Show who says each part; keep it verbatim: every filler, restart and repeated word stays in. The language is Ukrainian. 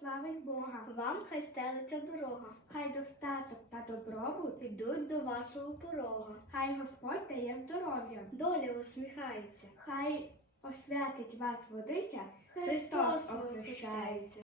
Speaker 1: славить Бога.
Speaker 2: Вам хай стелиться дорога,
Speaker 1: Хай достаток та добробут,
Speaker 2: підуть до вашого порога.
Speaker 1: хай Господь дає здоров'я.
Speaker 2: Доля усміхається,
Speaker 1: Хай освятить вас водиця,
Speaker 2: Христос
Speaker 1: Христос охрещається.